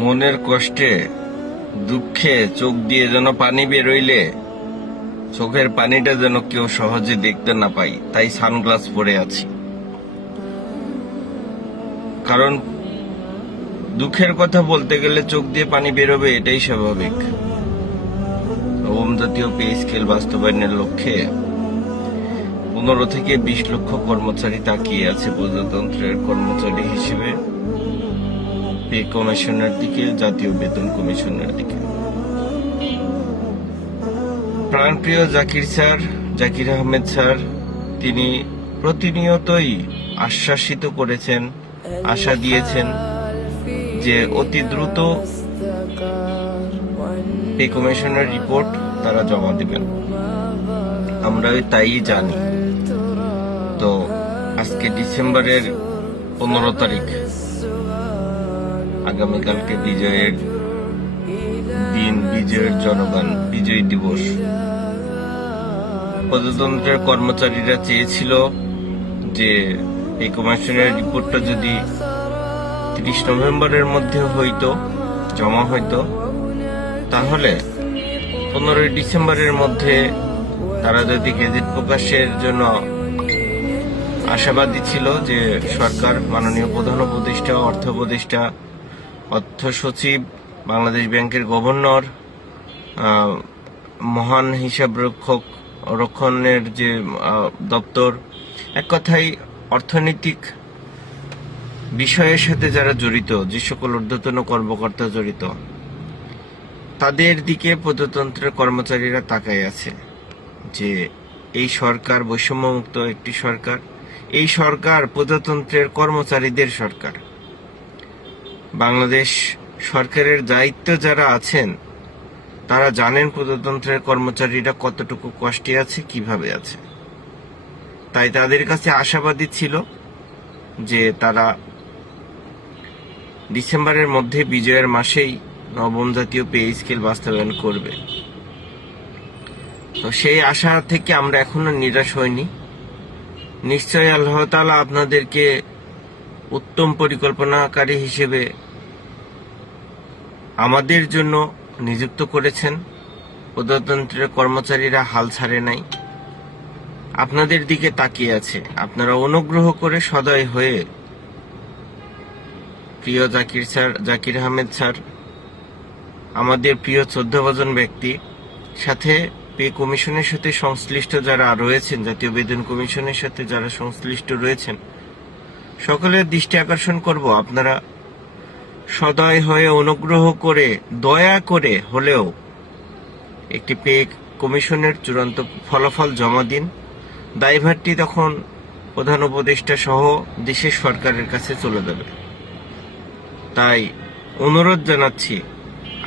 মনের কষ্টে দুঃখে চোখ দিয়ে যেন পানি বেরোইলে চোখের পানিটা যেন কেউ সহজে দেখতে না পাই, তাই সানগ্লাস পরে আছি। কারণ দুঃখের কথা বলতে গেলে চোখ দিয়ে পানি বেরোবে, এটাই স্বাভাবিক। নবম জাতীয় পে স্কেল বাস্তবায়নের লক্ষ্যে 15 থেকে 20 লক্ষ কর্মচারী তাকিয়ে আছে প্রজাতন্ত্রের কর্মচারী হিসেবে পে কমিশনের দিকে, জাতীয় বেতন কমিশনের দিকে। প্রাণপ্রিয় জাকির আহমেদ স্যার, তিনি প্রতিনিয়তই আশ্বাসিত করেছেন, আশা দিয়েছেন যে অতি দ্রুত পে কমিশনের রিপোর্ট তারা জমা দিবেন। আমরা তাই জানি। তো আজকে ডিসেম্বরের 15 তারিখ, আগামীকালকে বিজয়ের দিন, বিজয়ের জনগণ, বিজয় দিবস। প্রজাতন্ত্রের কর্মচারীরা চেয়েছিল যে এই কমিশনের রিপোর্টটা যদি 30 নভেম্বরের মধ্যে জমা হইতো, তাহলে 15 ডিসেম্বরের মধ্যে তারা যদি গেজেট প্রকাশের জন্য আশাবাদী ছিল যে সরকার, মাননীয় প্রধান উপদেষ্টা, অর্থ উপদেষ্টা, অর্থ সচিব, বাংলাদেশ ব্যাংকের গভর্নর, মহান হিসাব রক্ষণের যে দপ্তর, এক কথায় অর্থনৈতিক বিষয়ের সাথে যারা জড়িত, যে সকল ঊর্ধ্বতন কর্মকর্তা জড়িত, তাদের দিকে প্রজাতন্ত্রের কর্মচারীরা তাকায় আছে যে এই সরকার বৈষম্যমুক্ত একটি সরকার, এই সরকার প্রজাতন্ত্রের কর্মচারীদের সরকার। বাংলাদেশ সরকারের দায়িত্ব যারা আছেন তারা জানেন প্রজাতন্ত্রের কর্মচারীরা কতটুকু কষ্টে আছে, কিভাবে আছে। তাই তাদের কাছে আশাবাদী ছিল যে তারা ডিসেম্বরের মধ্যে, বিজয়ের মাসেই নবম জাতীয় পে স্কেল বাস্তবায়ন করবে। তো সেই আশা থেকে আমরা এখনো নিরাশ হইনি। নিশ্চয়ই আল্লাহ তাআলা আপনাদেরকে উত্তম পরিকল্পনাকারী হিসেবে আমাদের জন্য নিযুক্ত করেছেন। প্রজাতন্ত্রের কর্মচারীরা হাল ছাড়ে নাই, আপনাদের দিকে তাকিয়ে আছে। আপনারা অনুগ্রহ করে সদয় হয়ে প্রিয় জাকির আহমেদ স্যার, আমাদের প্রিয় শ্রদ্ধাভাজন ব্যক্তি, সাথে পে কমিশনের সাথে সংশ্লিষ্ট যারা রয়েছেন, জাতীয় বেতন কমিশনের সাথে যারা সংশ্লিষ্ট রয়েছেন, সকলের দৃষ্টি আকর্ষণ করব, আপনারা সদয় হয়ে অনুগ্রহ করে, দয়া করে হলেও একটি পে কমিশনের চূড়ান্ত ফলাফল জমা দিন। দায়ভারটি তখন প্রধান উপদেষ্টা সহ দেশের সরকারের কাছে চলে যাবে। তাই অনুরোধ জানাচ্ছি,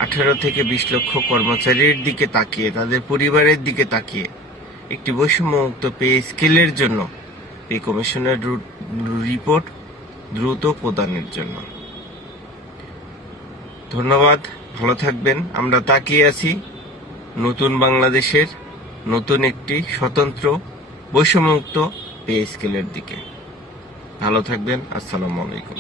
18 থেকে 20 লক্ষ কর্মচারীর দিকে তাকিয়ে, তাদের পরিবারের দিকে তাকিয়ে একটি বৈষম্যমুক্ত পে স্কেলের জন্য পে কমিশনের রিপোর্ট দ্রুত প্রদানের জন্য। ধন্যবাদ, ভালো থাকবেন। আমরা তাকিয়ে আছি নতুন বাংলাদেশের, নতুন একটি স্বতন্ত্র বৈষম্যমুক্ত পে স্কেলের দিকে। ভালো থাকবেন। আসসালামু আলাইকুম।